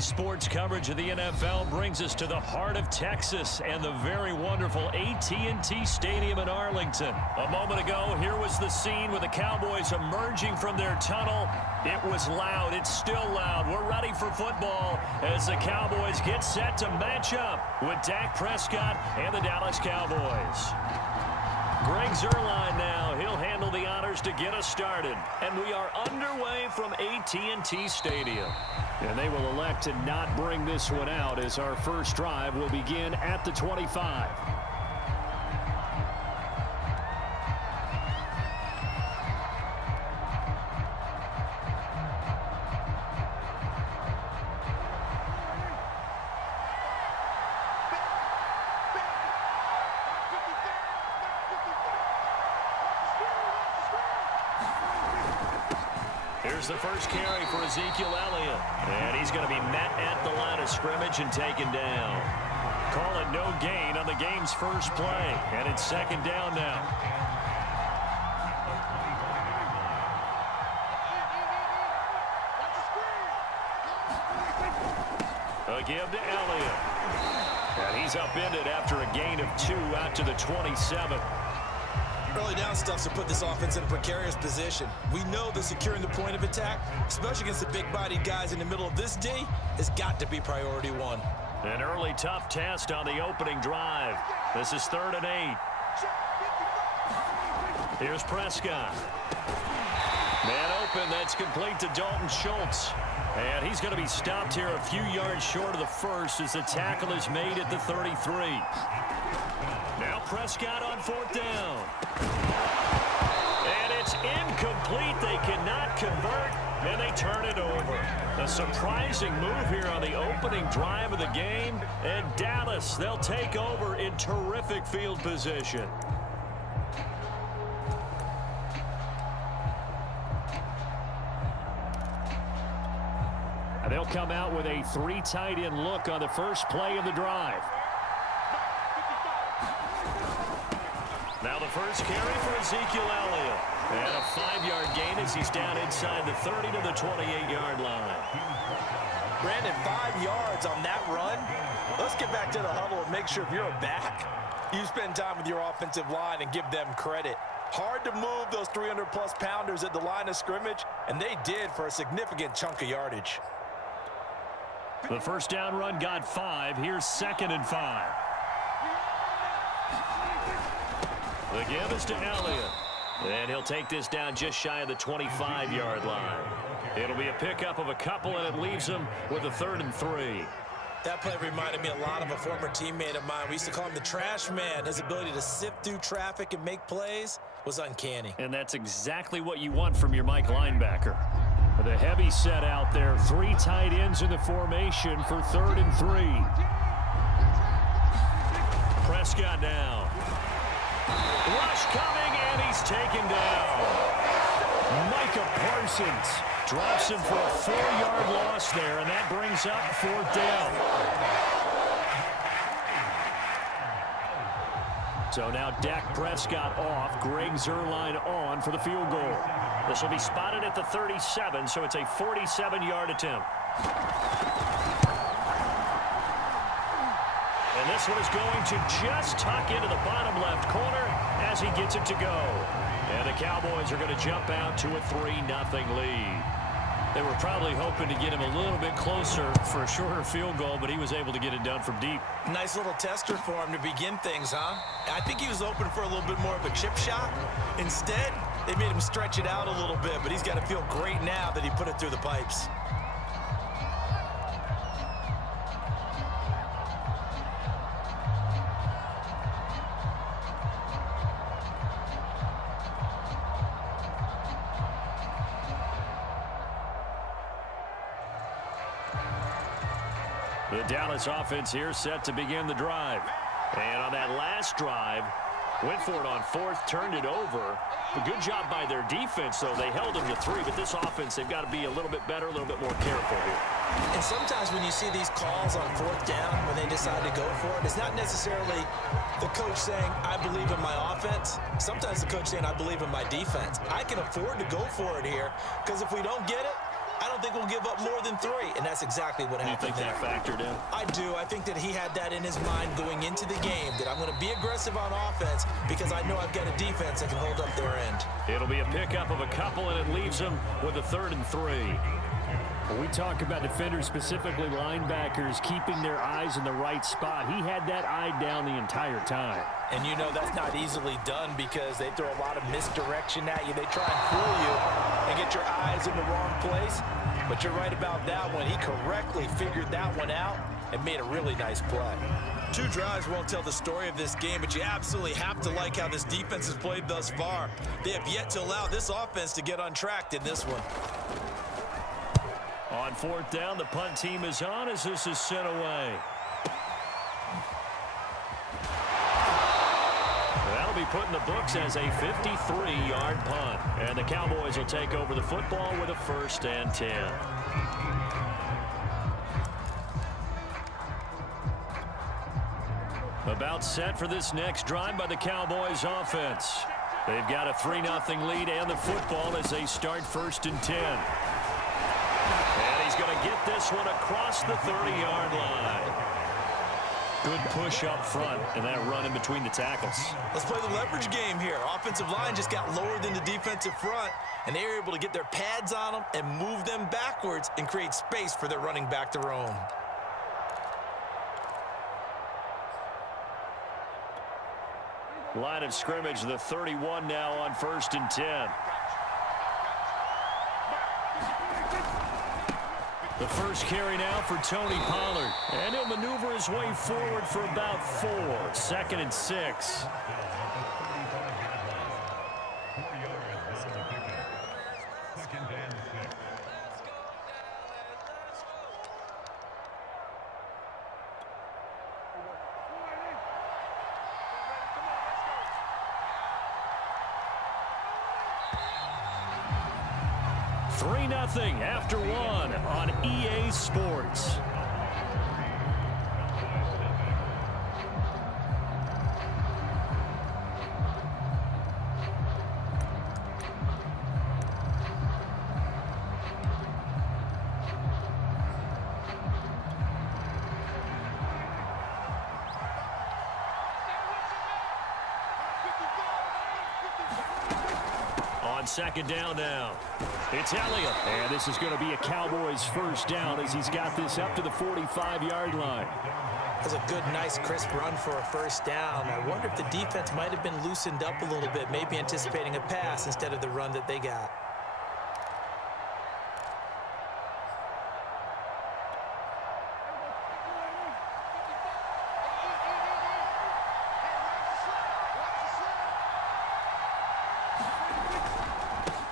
Today's sports coverage of the NFL brings us to the heart of Texas and the very wonderful AT&T Stadium in Arlington. A moment ago, here was the scene with the Cowboys emerging from their tunnel. It was loud. It's still loud. We're ready for football as the Cowboys get set to match up with Dak Prescott and the Dallas Cowboys. Greg Zuerlein now. He'll handle the honors to get us started. And we are underway from AT&T Stadium. And they will elect to not bring this one out as our first drive will begin at the 25. Here's the first carry for Ezekiel Elliott. And he's going to be met at the line of scrimmage and taken down. Call it no gain on the game's first play. And it's second down now. A give to Elliott. And he's upended after a gain of 2 out to the 27. Early down stuff to put this offense in a precarious position. We know that securing the point of attack, especially against the big-bodied guys in the middle of this D, has got to be priority one. An early tough test on the opening drive. This is 3rd and 8. Here's Prescott. Man open, that's complete to Dalton Schultz. And he's going to be stopped here a few yards short of the first as the tackle is made at the 33. Now Prescott on 4th down. And it's incomplete. They cannot convert, and they turn it over. A surprising move here on the opening drive of the game. And Dallas, they'll take over in terrific field position. And they'll come out with a 3 tight end look on the first play of the drive. Now the first carry for Ezekiel Elliott. And a 5-yard gain as he's down inside the 30 to the 28-yard line. Brandon, 5 yards on that run. Let's get back to the huddle and make sure if you're a back, you spend time with your offensive line and give them credit. Hard to move those 300-plus pounders at the line of scrimmage, and they did for a significant chunk of yardage. The first down run got 5. Here's 2nd and 5. The give is to Elliott. And he'll take this down just shy of the 25-yard line. It'll be a pickup of a couple, and it leaves him with a 3rd and 3. That play reminded me a lot of a former teammate of mine. We used to call him the trash man. His ability to sift through traffic and make plays was uncanny. And that's exactly what you want from your Mike linebacker. The heavy set out there. 3 tight ends in the formation for 3rd and 3. Prescott now. Rush coming, and he's taken down. Micah Parsons drops him for a 4-yard loss there, and that brings up 4th down. So now Dak Prescott off, Greg Zuerlein on for the field goal. This will be spotted at the 37, so it's a 47-yard attempt. And this one is going to just tuck into the bottom left corner as he gets it to go. And the Cowboys are going to jump out to a 3-0 lead. They were probably hoping to get him a little bit closer for a shorter field goal, but he was able to get it done from deep. Nice little tester for him to begin things, huh? I think he was open for a little bit more of a chip shot. Instead, they made him stretch it out a little bit, but he's got to feel great now that he put it through the pipes. The Dallas offense here set to begin the drive. And on that last drive, went for it on 4th, turned it over. A good job by their defense, though. They held them to 3, but this offense, they've got to be a little bit better, a little bit more careful here. And sometimes when you see these calls on 4th down, when they decide to go for it, it's not necessarily the coach saying, I believe in my offense. Sometimes the coach saying, I believe in my defense. I can afford to go for it here, because if we don't get it, I don't think we'll give up more than 3, and that's exactly what happened there. You think that factored in? I do. I think that he had that in his mind going into the game, that I'm going to be aggressive on offense because I know I've got a defense that can hold up their end. It'll be a pickup of a couple, and it leaves them with a 3rd and 3. When we talk about defenders, specifically linebackers, keeping their eyes in the right spot, he had that eye down the entire time. And you know that's not easily done because they throw a lot of misdirection at you. They try and fool you and get your eyes in the wrong place. But you're right about that one. He correctly figured that one out and made a really nice play. 2 drives won't tell the story of this game, but you absolutely have to like how this defense has played thus far. They have yet to allow this offense to get untracked in this one. On 4th down, the punt team is on as this is sent away. That'll be put in the books as a 53-yard punt. And the Cowboys will take over the football with a 1st and 10. About set for this next drive by the Cowboys offense. They've got a 3-0 lead and the football as they start 1st and 10. And he's going to get this one across the 30-yard line. Good push up front and that run in between the tackles. Let's play the leverage game here. Offensive line just got lower than the defensive front, and they were able to get their pads on them and move them backwards and create space for their running back to roam. Line of scrimmage, the 31 now on 1st and 10. The first carry now for Tony Pollard. And he'll maneuver his way forward for about 4. 2nd and 6. Nothing after 1 on EA Sports. On 2nd down now. It's Elliott. And this is going to be a Cowboys 1st down as he's got this up to the 45-yard line. That's a good, nice, crisp run for a 1st down. I wonder if the defense might have been loosened up a little bit, maybe anticipating a pass instead of the run that they got.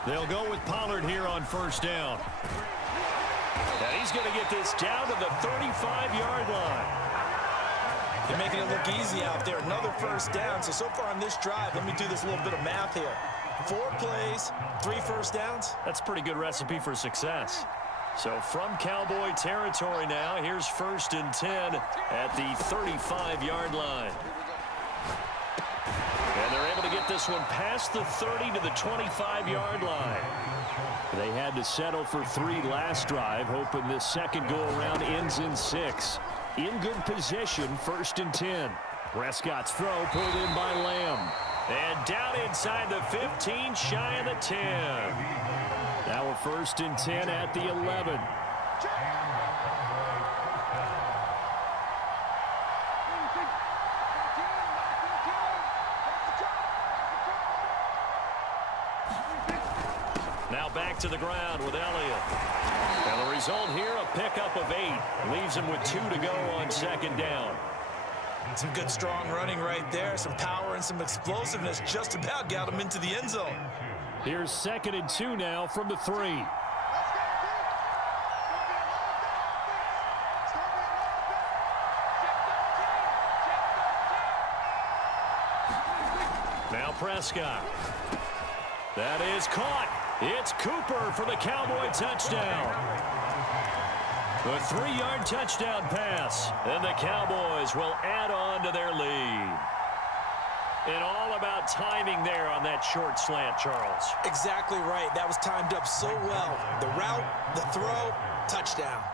They'll go with Pollard here on 1st down. And he's going to get this down to the 35-yard line. They're making it look easy out there. Another 1st down. So far on this drive, let me do this little bit of math here. 4 plays, 3 1st downs. That's a pretty good recipe for success. So from Cowboy territory now, here's 1st and 10 at the 35-yard line. And they're able to get this one past the 30 to the 25-yard line. They had to settle for 3 last drive, hoping this second go-around ends in 6. In good position, 1st and 10. Prescott's throw pulled in by Lamb. And down inside the 15, shy of the 10. Now we're 1st and 10 at the 11. Now back to the ground with Elliott. And the result here, a pickup of 8. Leaves him with 2 to go on 2nd down. Some good, strong running right there. Some power and some explosiveness just about got him into the end zone. Here's 2nd and 2 now from the 3. Now Prescott. That is caught. It's Cooper for the Cowboy touchdown. A 3-yard touchdown pass, and the Cowboys will add on to their lead. And all about timing there on that short slant, Charles. Exactly right. That was timed up so well. The route, the throw, touchdown.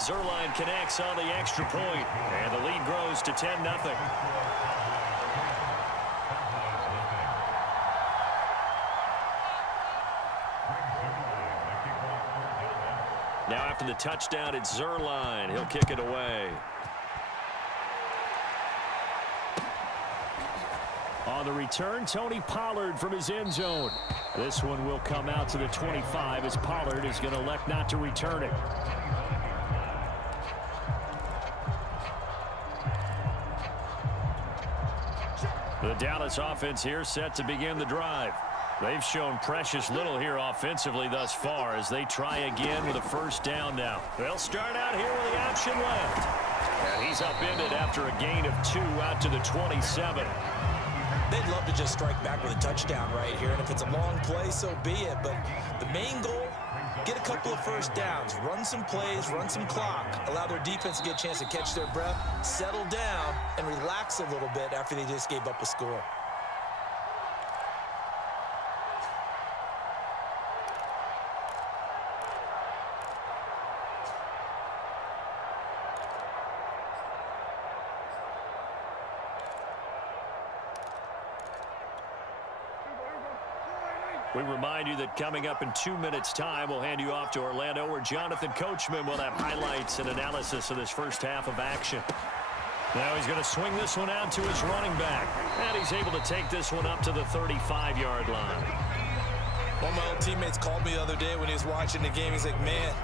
Zerline connects on the extra point, and the lead grows to 10-0. Now after the touchdown, it's Zerline. He'll kick it away. On the return, Tony Pollard from his end zone. This one will come out to the 25 as Pollard is going to elect not to return it. The Dallas offense here set to begin the drive. They've shown precious little here offensively thus far as they try again with a first down now. They'll start out here with the option left. And he's upended after a gain of 2 out to the 27. They'd love to just strike back with a touchdown right here, and if it's a long play, so be it. But the main goal, get a couple of first downs, run some plays, run some clock, allow their defense to get a chance to catch their breath, settle down, and relax a little bit after they just gave up a score. We remind you that coming up in 2 minutes' time, we'll hand you off to Orlando, where Jonathan Coachman will have highlights and analysis of this first half of action. Now he's going to swing this one out to his running back, and he's able to take this one up to the 35-yard line. One of my old teammates called me the other day when he was watching the game. He's like, man,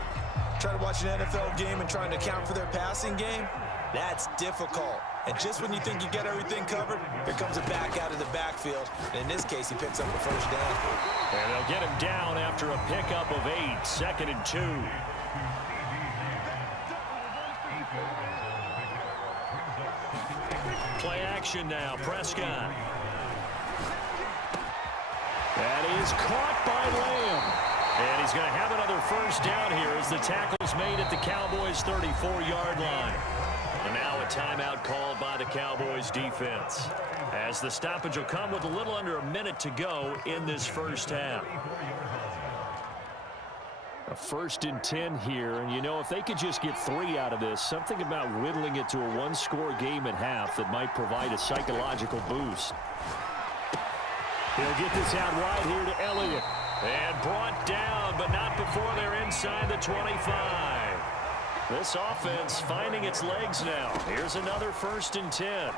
trying to watch an NFL game and trying to account for their passing game, that's difficult. And just when you think you get everything covered, here comes a back out of the backfield. And in this case, he picks up a first down. And they'll get him down after a pickup of 8, 2nd and 2. Play action now, Prescott. That is caught by Lamb. And he's going to have another first down here as the tackle's made at the Cowboys' 34-yard line. And now a timeout called by the Cowboys defense, as the stoppage will come with a little under a minute to go in this first half. A 1st and 10 here, and you know, if they could just get 3 out of this, something about whittling it to a one-score game at half that might provide a psychological boost. He'll get this out wide here to Elliott. And brought down, but not before they're inside the 25. This offense finding its legs now. Here's another 1st and 10.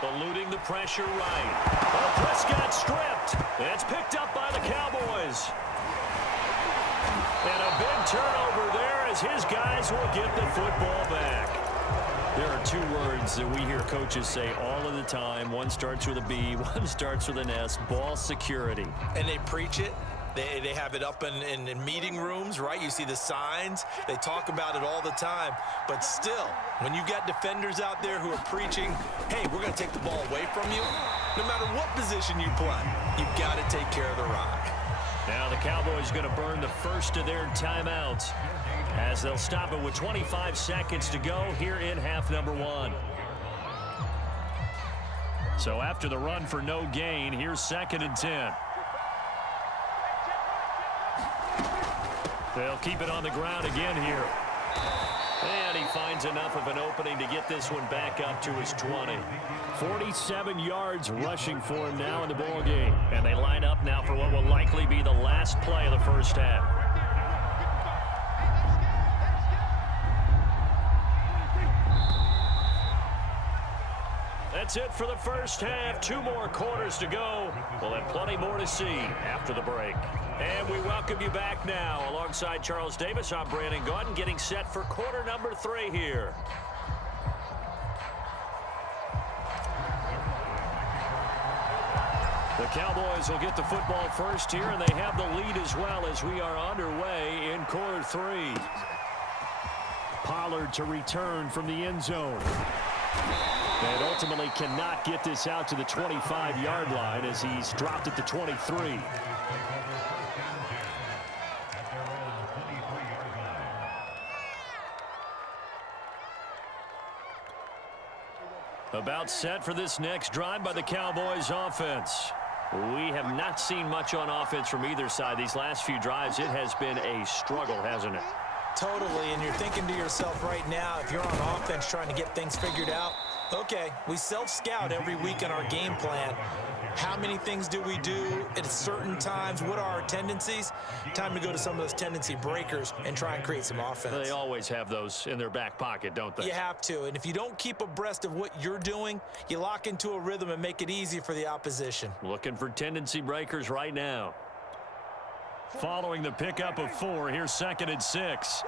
Eluding the pressure right. Oh, Prescott stripped. It's picked up by the Cowboys. And a big turnover there as his guys will get the football back. There are 2 words that we hear coaches say all of the time. One starts with a B, one starts with an S. Ball security. And they preach it. They have it up in meeting rooms, right? You see the signs. They talk about it all the time. But still, when you got defenders out there who are preaching, hey, we're going to take the ball away from you, no matter what position you play, you've got to take care of the rock. Now the Cowboys going to burn the first of their timeouts as they'll stop it with 25 seconds to go here in half number 1. So after the run for no gain, here's 2nd and 10. They'll keep it on the ground again here. And he finds enough of an opening to get this one back up to his 20. 47 yards rushing for him now in the ball game. And they line up now for what will likely be the last play of the first half. That's it for the first half. 2 more quarters to go. We'll have plenty more to see after the break. And we welcome you back now. Alongside Charles Davis, I'm Brandon Gaudin, getting set for quarter number 3 here. The Cowboys will get the football first here, and they have the lead as well as we are underway in quarter 3. Pollard to return from the end zone. And ultimately cannot get this out to the 25-yard line as he's dropped at the 23. About set for this next drive by the Cowboys offense. We have not seen much on offense from either side these last few drives. It has been a struggle, hasn't it? Totally, and you're thinking to yourself right now, if you're on offense trying to get things figured out, okay, we self-scout every week in our game plan. How many things do we do at certain times? What are our tendencies? Time to go to some of those tendency breakers and try and create some offense. They always have those in their back pocket, don't they? You have to, and if you don't keep abreast of what you're doing, you lock into a rhythm and make it easy for the opposition. Looking for tendency breakers right now. Following the pickup of 4, here's 2nd and 6.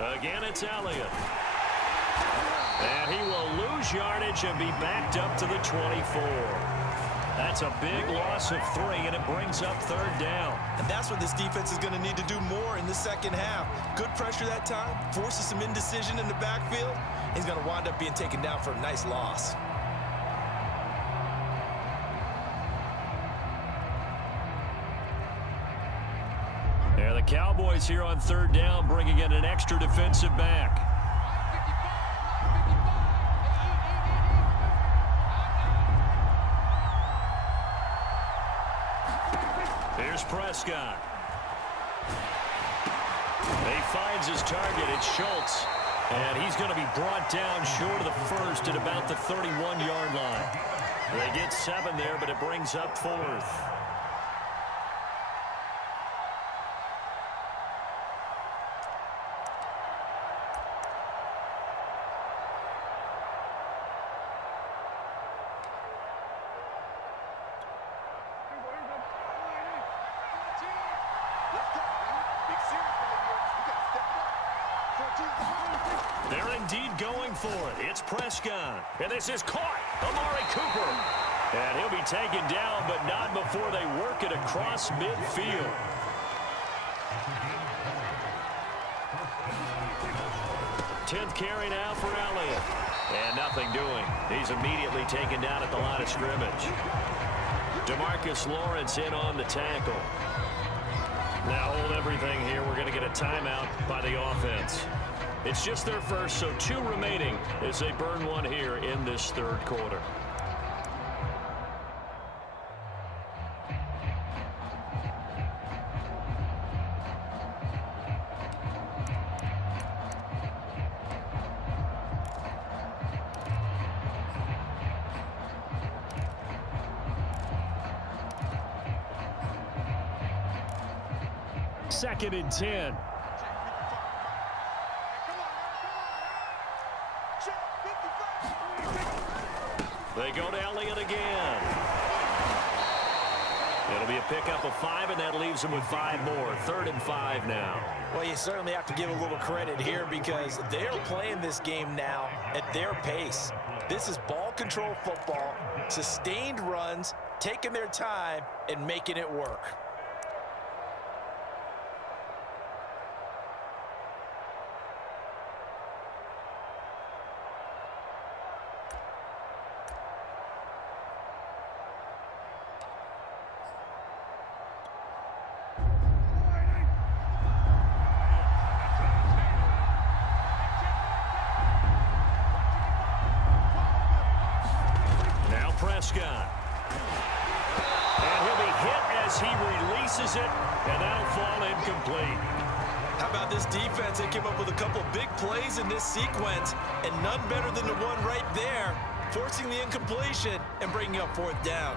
Again, it's Elliott. And he will lose yardage and be backed up to the 24. That's a big loss of 3, and it brings up 3rd down. And that's what this defense is going to need to do more in the second half. Good pressure that time, forces some indecision in the backfield. He's going to wind up being taken down for a nice loss. Yeah, the Cowboys here on 3rd down, bringing in an extra defensive back. Here's Prescott. He finds his target. It's Schultz. And he's going to be brought down short of the first at about the 31-yard line. They get 7 there, but it brings up 4th. They're indeed going for it. It's Prescott. And this is caught. Amari Cooper. And he'll be taken down, but not before they work it across midfield. Tenth carry now for Elliott. And nothing doing. He's immediately taken down at the line of scrimmage. DeMarcus Lawrence in on the tackle. Now hold everything here. We're going to get a timeout by the offense. It's just their first, so 2 remaining as they burn 1 here in this 3rd quarter. Second and 10. They go to Elliott again. It'll be a pickup of 5, and that leaves them with 5 more. 3rd and 5 now. Well, you certainly have to give a little credit here because they're playing this game now at their pace. This is ball control football, sustained runs, taking their time, and making it work. Prescott. And he'll be hit as he releases it, and that'll fall incomplete. How about this defense? They came up with a couple big plays in this sequence, and none better than the one right there, forcing the incompletion and bringing up 4th down.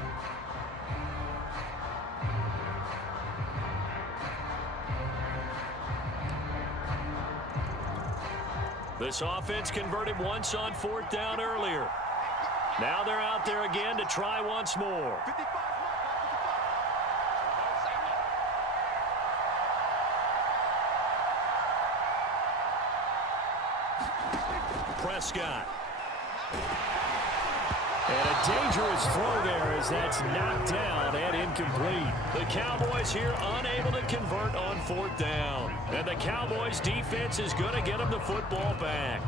This offense converted once on 4th down earlier. Now they're out there again to try once more. Prescott. And a dangerous throw there as that's knocked down and incomplete. The Cowboys here unable to convert on 4th down. And the Cowboys defense is going to get them the football back.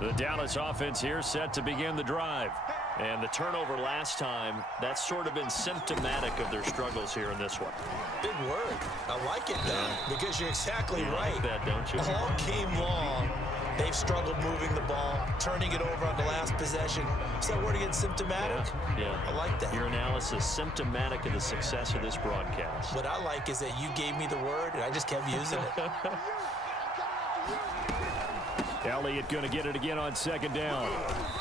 The Dallas offense here set to begin the drive. And the turnover last time, that's sort of been symptomatic of their struggles here in this one. Big word. I like it, though, because you're exactly right. Like that, don't you? All game long, they've struggled moving the ball, turning it over on the last possession. Is that word again, symptomatic? Yeah. I like that. Your analysis symptomatic of the success of this broadcast. What I like is that you gave me the word, and I just kept using it. Elliott going to get it again on second down.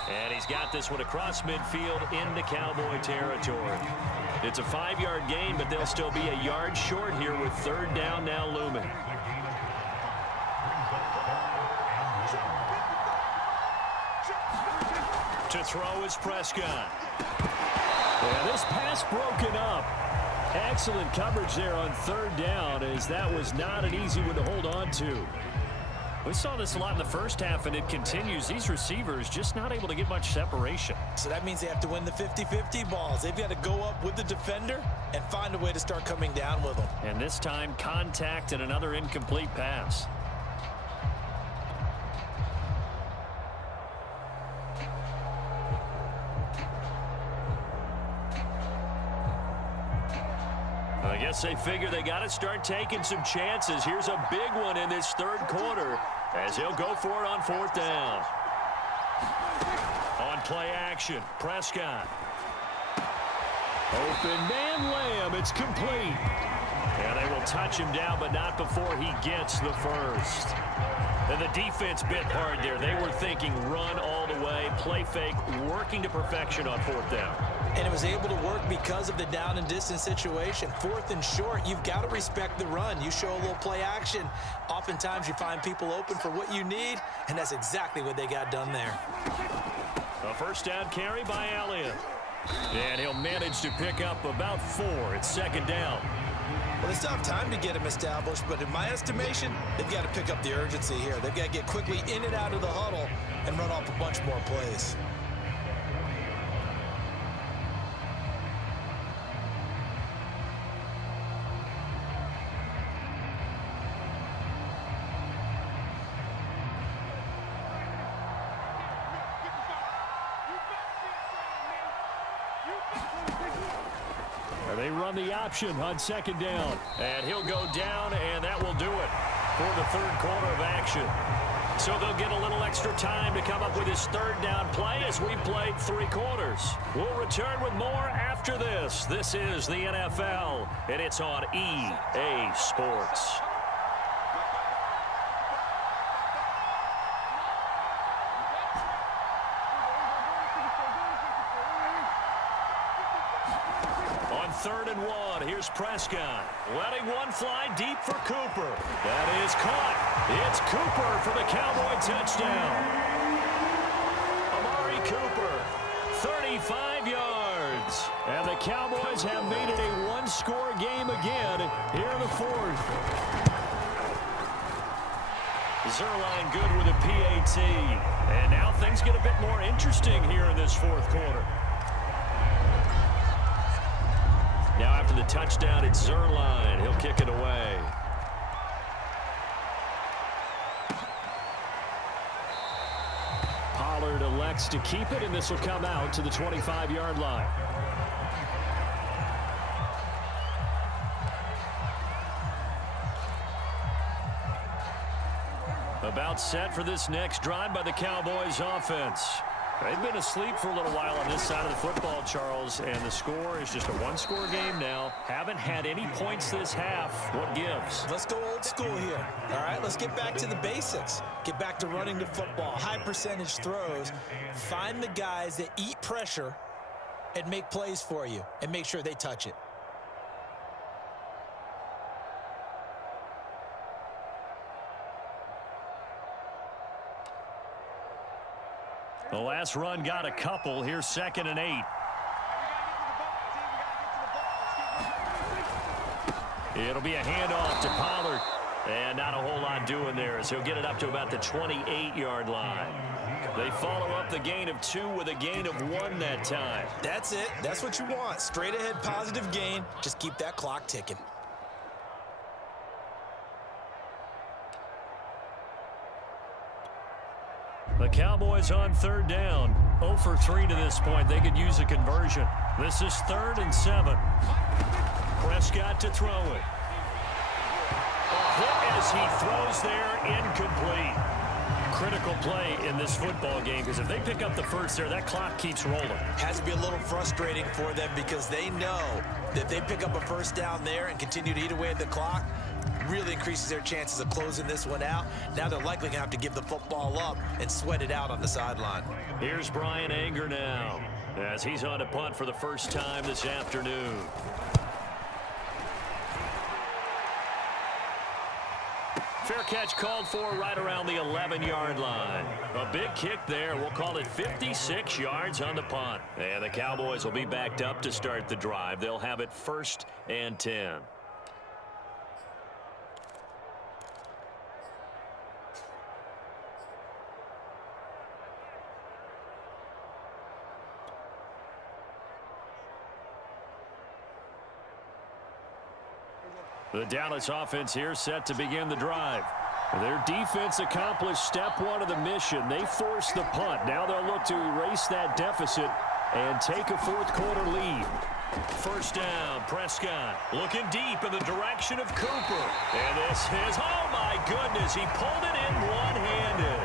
And he's got this one across midfield into Cowboy territory. It's a 5-yard gain, but they'll still be a yard short here with third down now looming. To throw is Prescott. And this pass broken up. Excellent coverage there on third down, as that was not an easy one to hold on to. We saw this a lot in the first half, and it continues. These receivers just not able to get much separation. So that means they have to win the 50-50 balls. They've got to go up with the defender and find a way to start coming down with them. And this time, contact and another incomplete pass. I guess they figure they got to start taking some chances. Here's a big one in this third quarter as he'll go for it on fourth down. On play action, Prescott. Open man Lamb, it's complete. And they will touch him down, but not before he gets the first. And the defense bit hard there. They were thinking run all the way, play fake, working to perfection on fourth down. And it was able to work because of the down and distance situation. Fourth and short, you've got to respect the run. You show a little play action. Oftentimes you find people open for what you need, and that's exactly what they got done there. A first down carry by Elliott. And he'll manage to pick up about 4. It's second down. Well, they still have time to get him established, but in my estimation, they've got to pick up the urgency here. They've got to get quickly in and out of the huddle and run off a bunch more plays. They run the option on second down. And he'll go down, and that will do it for the third quarter of action. So they'll get a little extra time to come up with his third down play as we played 3 quarters. We'll return with more after this. This is the NFL, and it's on EA Sports. Third and 1. Here's Prescott. Letting one fly deep for Cooper. That is caught. It's Cooper for the Cowboy touchdown. Amari Cooper, 35 yards. And the Cowboys have made it a one-score game again here in the fourth. Zerline good with a PAT. And now things get a bit more interesting here in this fourth quarter. Now after the touchdown, it's Zerline. He'll kick it away. Pollard elects to keep it, and this will come out to the 25-yard line. About set for this next drive by the Cowboys offense. They've been asleep for a little while on this side of the football, Charles, and the score is just a one-score game now. Haven't had any points this half. What gives? Let's go old school here. All right, let's get back to the basics. Get back to running the football, high percentage throws. Find the guys that eat pressure and make plays for you, and make sure they touch it. The last run got a couple. Here's second and 8. It'll be a handoff to Pollard. And not a whole lot doing there as he'll get it up to about the 28-yard line. They follow up the gain of 2 with a gain of 1 that time. That's it. That's what you want. Straight ahead positive gain. Just keep that clock ticking. The Cowboys on third down. 0 for 3 to this point. They could use a conversion. This is 3rd and 7. Prescott to throw it. A hit as he throws there, incomplete. Critical play in this football game because if they pick up the first there, that clock keeps rolling. Has to be a little frustrating for them because they know that if they pick up a first down there and continue to eat away at the clock, really increases their chances of closing this one out. Now they're likely going to have to give the football up and sweat it out on the sideline. Here's Brian Anger now as he's on a punt for the first time this afternoon. Fair catch called for right around the 11-yard line. A big kick there. We'll call it 56 yards on the punt. And the Cowboys will be backed up to start the drive. They'll have it 1st and 10. The Dallas offense here set to begin the drive. Their defense accomplished step 1 of the mission. They forced the punt. Now they'll look to erase that deficit and take a 4th quarter lead. First down, Prescott looking deep in the direction of Cooper. And this is, oh my goodness, he pulled it in one-handed.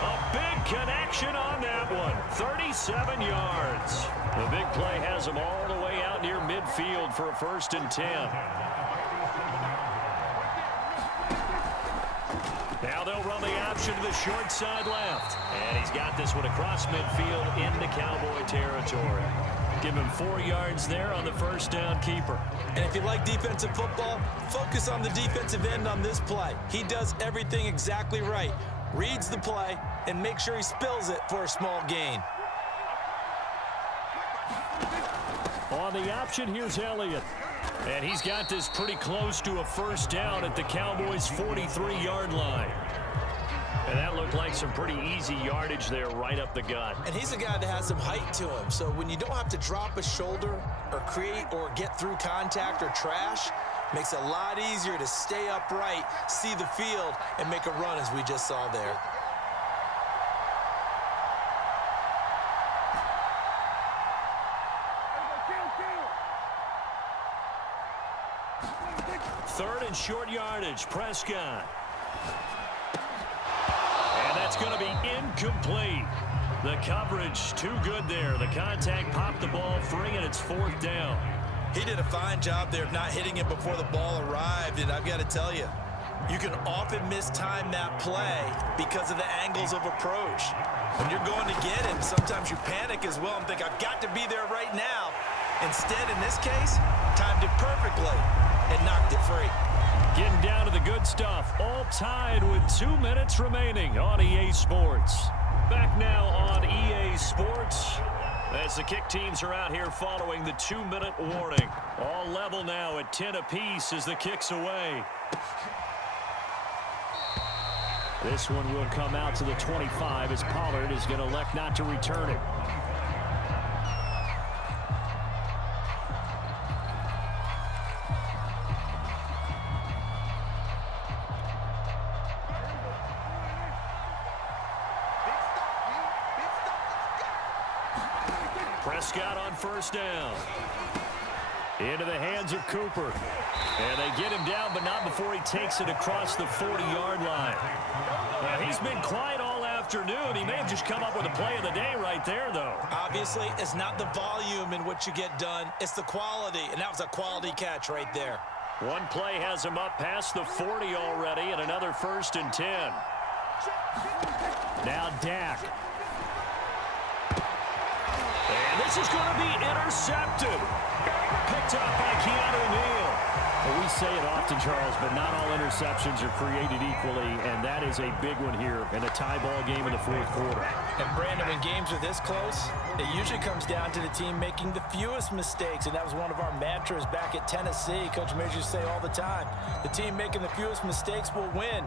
A big connection on that one, 37 yards. The big play has him all the way out near midfield for a 1st and 10. Now they'll run the option to the short side left. And he's got this one across midfield into Cowboy territory. Give him 4 yards there on the first down keeper. And if you like defensive football, focus on the defensive end on this play. He does everything exactly right. Reads the play and makes sure he spills it for a small gain. On the option, here's Elliott. And he's got this pretty close to a first down at the Cowboys' 43-yard line. And that looked like some pretty easy yardage there right up the gut. And he's a guy that has some height to him. So when you don't have to drop a shoulder or create or get through contact or trash, makes it a lot easier to stay upright, see the field, and make a run as we just saw there. Third and short yardage, Prescott. And that's going to be incomplete. The coverage too good there. The contact popped the ball free, and it's 4th down. He did a fine job there of not hitting it before the ball arrived, and I've got to tell you, you can often mistime that play because of the angles of approach. When you're going to get him, sometimes you panic as well and think, I've got to be there right now. Instead, in this case, timed it perfectly and knocked it free. Getting down to the good stuff. All tied with 2 minutes remaining on EA Sports. Back now on EA Sports as the kick teams are out here following the 2-minute warning. All level now at 10 apiece as the kick's away. This one will come out to the 25 as Pollard is going to elect not to return it. Prescott on first down. Into the hands of Cooper. And they get him down, but not before he takes it across the 40-yard line. Now, he's been quiet all afternoon. He may have just come up with a play of the day right there, though. Obviously, it's not the volume in what you get done. It's the quality, and that was a quality catch right there. One play has him up past the 40 already, and another 1st and 10. Now Dak. And this is going to be intercepted. Picked up by Keanu Neal. Well, we say it often, Charles, but not all interceptions are created equally, and that is a big one here in a tie ball game in the 4th quarter. And, Brandon, when games are this close, it usually comes down to the team making the fewest mistakes, and that was one of our mantras back at Tennessee. Coach Majors used to say all the time, the team making the fewest mistakes will win.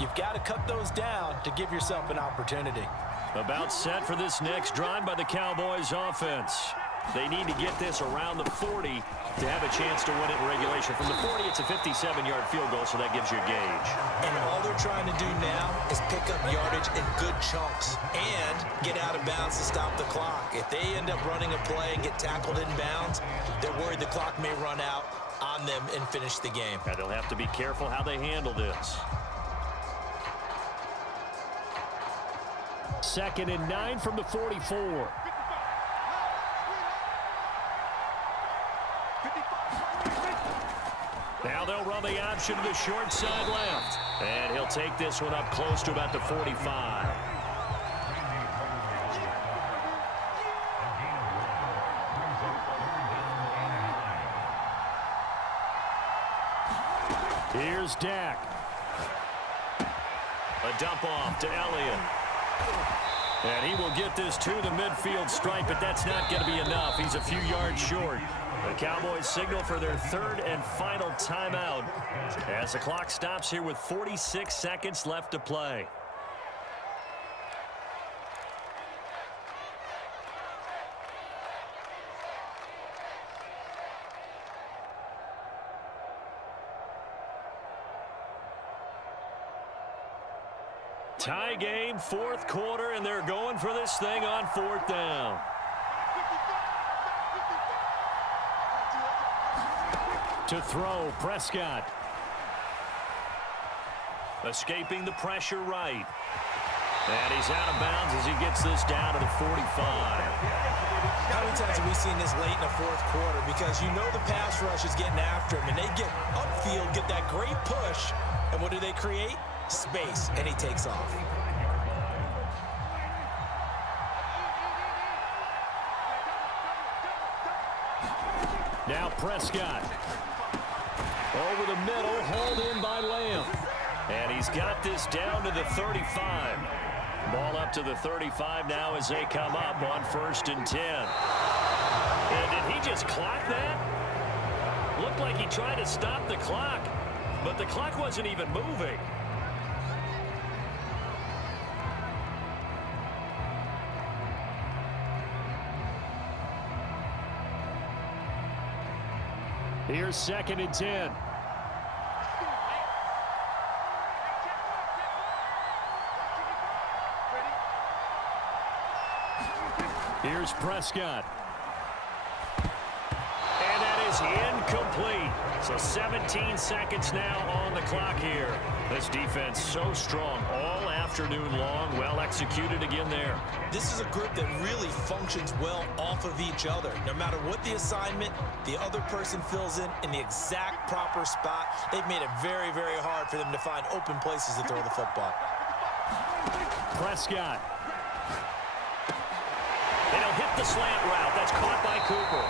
You've got to cut those down to give yourself an opportunity. About set for this next drive by the Cowboys offense. They need to get this around the 40 to have a chance to win it in regulation. From the 40, it's a 57-yard field goal, so that gives you a gauge. And all they're trying to do now is pick up yardage in good chunks and get out of bounds to stop the clock. If they end up running a play and get tackled in bounds, they're worried the clock may run out on them and finish the game. And they'll have to be careful how they handle this. 2nd and 9 from the 44. Now they'll run the option to the short side left. And he'll take this one up close to about the 45. Here's Dak. A dump off to Elliott. And he will get this to the midfield stripe, but that's not going to be enough. He's a few yards short. The Cowboys signal for their 3rd and final timeout as the clock stops here with 46 seconds left to play. Tie game, 4th quarter, and they're going for this thing on 4th down. To throw, Prescott. Escaping the pressure right. And he's out of bounds as he gets this down to the 45. How many times have we seen this late in the 4th quarter? Because you know the pass rush is getting after him, and they get upfield, get that great push, and what do they create? Space, and he takes off. Now Prescott. Over the middle, hauled in by Lamb. And he's got this down to the 35. Ball up to the 35 now as they come up on 1st and 10. And did he just clock that? Looked like he tried to stop the clock, but the clock wasn't even moving. Here's 2nd and 10. Here's Prescott. And that is incomplete. So 17 seconds now on the clock here. This defense so strong all afternoon long. Well executed again there. This is a group that really functions well off of each other. No matter what the assignment, the other person fills in the exact proper spot. They've made it very, very hard for them to find open places to throw the football. Prescott. And he'll hit the slant route. That's caught by Cooper.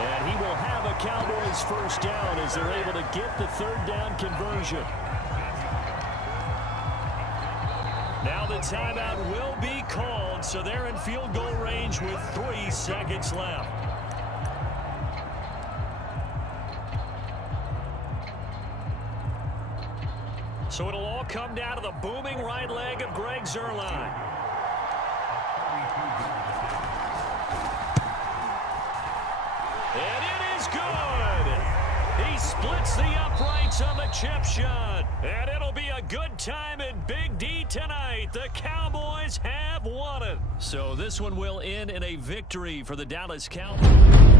And he will have a Cowboys 1st down as they're able to get the 3rd down conversion. Now the timeout will be called, so they're in field goal range with 3 seconds left. So it'll all come down to the booming right leg of Greg Zuerlein. And it is good. He splits the uprights on the chip shot. And it'll be a good time in Big D tonight. The Cowboys have won it. So this one will end in a victory for the Dallas Cowboys.